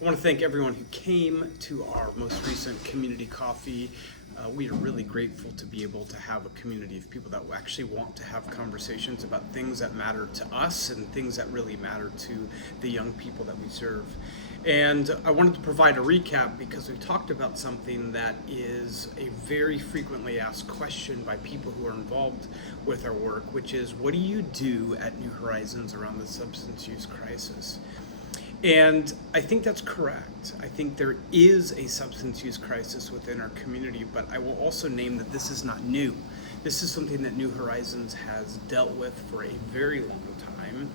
I want to thank everyone who came to our most recent community coffee. We are really grateful to be able to have a community of people that actually want to have conversations about things that matter to us and things that really matter to the young people that we serve. And I wanted to provide a recap because we talked about something that is a very frequently asked question by people who are involved with our work, which is, what do you do at New Horizons around the substance use crisis? And I think that's correct. I think there is a substance use crisis within our community, but I will also name that this is not new. This is something that New Horizons has dealt with for a very long time,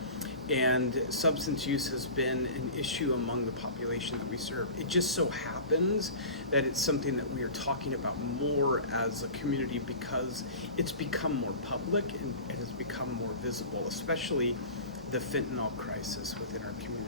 and substance use has been an issue among the population that we serve. It just so happens that it's something that we are talking about more as a community because it's become more public and it has become more visible, especially the fentanyl crisis within our community.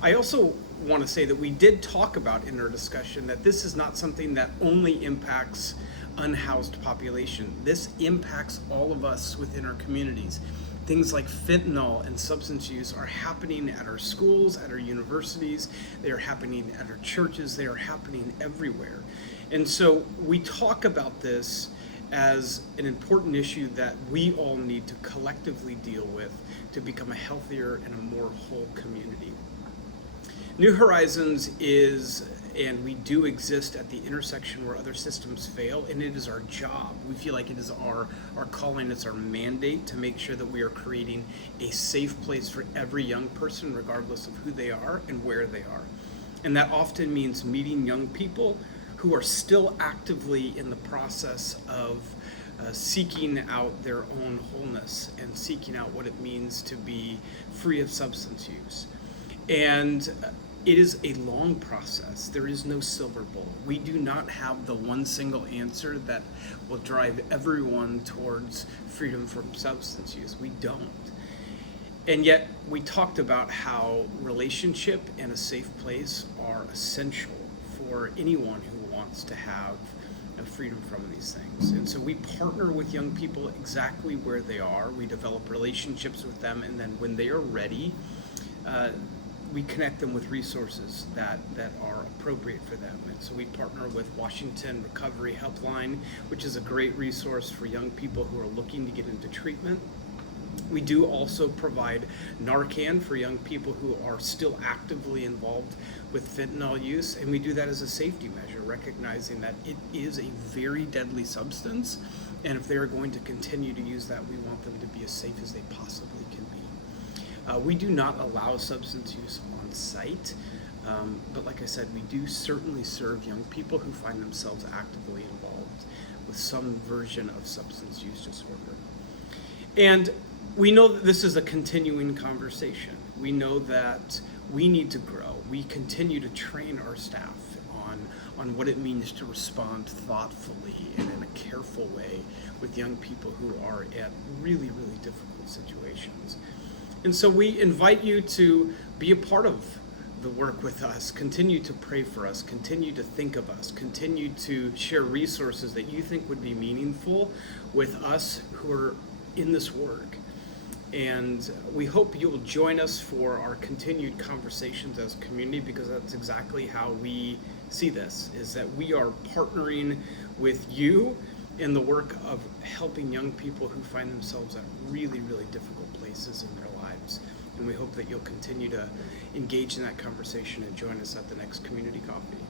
I also want to say that we did talk about in our discussion that this is not something that only impacts unhoused population. This impacts all of us within our communities. Things like fentanyl and substance use are happening at our schools, at our universities, they are happening at our churches, they are happening everywhere. And so we talk about this as an important issue that we all need to collectively deal with to become a healthier and a more whole community. New Horizons is, and we do exist at the intersection where other systems fail, and it is our job. We feel like it is our calling, it's our mandate to make sure that we are creating a safe place for every young person, regardless of who they are and where they are. And that often means meeting young people who are still actively in the process of seeking out their own wholeness and seeking out what it means to be free of substance use. And it is a long process. There is no silver bullet. We do not have the one single answer that will drive everyone towards freedom from substance use. We don't. And yet, we talked about how relationship and a safe place are essential for anyone who wants to have freedom from these things. And so we partner with young people exactly where they are. We develop relationships with them, and then when they are ready, we connect them with resources that are appropriate for them. And so we partner with Washington Recovery Helpline, which is a great resource for young people who are looking to get into treatment. We do also provide Narcan for young people who are still actively involved with fentanyl use, and we do that as a safety measure, recognizing that it is a very deadly substance, and if they're going to continue to use that, we want them to be as safe as they possibly can be. We do not allow substance use on site, but like I said, we do certainly serve young people who find themselves actively involved with some version of substance use disorder. And we know that this is a continuing conversation. We know that we need to grow. We continue to train our staff on what it means to respond thoughtfully and in a careful way with young people who are at really, really difficult situations. And so we invite you to be a part of the work with us, continue to pray for us, continue to think of us, continue to share resources that you think would be meaningful with us who are in this work. And we hope you'll join us for our continued conversations as a community, because that's exactly how we see this, is that we are partnering with you in the work of helping young people who find themselves at really, really difficult places in their lives. And we hope that you'll continue to engage in that conversation and join us at the next community coffee.